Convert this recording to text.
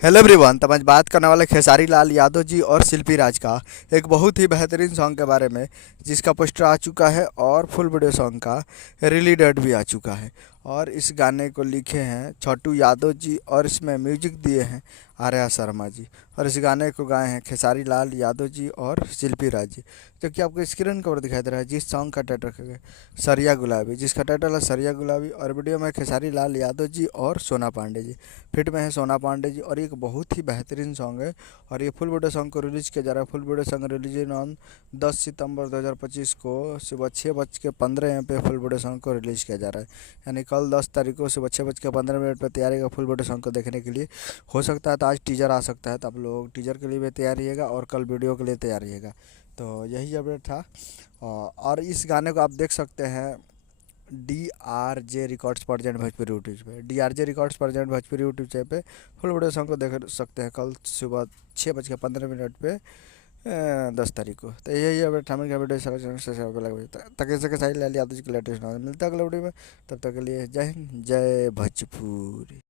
Hello everyone. तब आज बात करने वाले खेसारी लाल यादव जी और शिल्पी राज का एक बहुत ही बेहतरीन सॉन्ग के बारे में, जिसका पोस्टर आ चुका है और फुल वीडियो सॉन्ग का रिलीज डेट भी आ चुका है। और इस गाने को लिखे हैं छोटू यादव जी और इसमें म्यूजिक दिए हैं आर्या शर्मा जी। और इस गाने को गाए हैं खेसारी लाल यादव जी और शिल्पी राज जी। जो कि आपको स्क्रीन कवर दिखाई दे रहा है, जिस सॉन्ग का टाइटल है सरिया गुलाबी, जिसका टाइटल है सरिया गुलाबी। और वीडियो में खेसारी लाल यादव जी और सोना पांडे जी, फिट में है सोना पांडे जी। और एक बहुत ही बेहतरीन सॉन्ग है। और ये फुल वीडियो सॉन्ग को रिलीज़ किया जा रहा है। Full video song release on 10 सितंबर 2025 को सुबह 6:15 AM पे फुल वीडियो सॉन्ग को रिलीज़ किया जा रहा है। यानी कल 10 तारीख को सुबह 6:15 पर तैयारी का फुल वीडियो सॉन्ग को देखने के लिए। हो सकता है तो आज टीजर आ सकता है, तो आप लोग टीजर के लिए भी तैयार रहिएगा और कल वीडियो के लिए तैयार रहिएगा। तो यही अपडेट था। और इस गाने को आप देख सकते हैं DRJ records present Bhojpuri YouTube पे। DRJ records present Bhojpuri YouTube channel पे फुल वीडियो सॉन्ग को देख सकते हैं कल सुबह 6:15 पे 10 तारीख को। तो यही अपडेट हमें वीडियो से तक सके साइड ले लिया। तो लेटेस्ट मिलता है अगले वीडियो में। तब तक के लिए जय हिंद, जय भोजपुरी।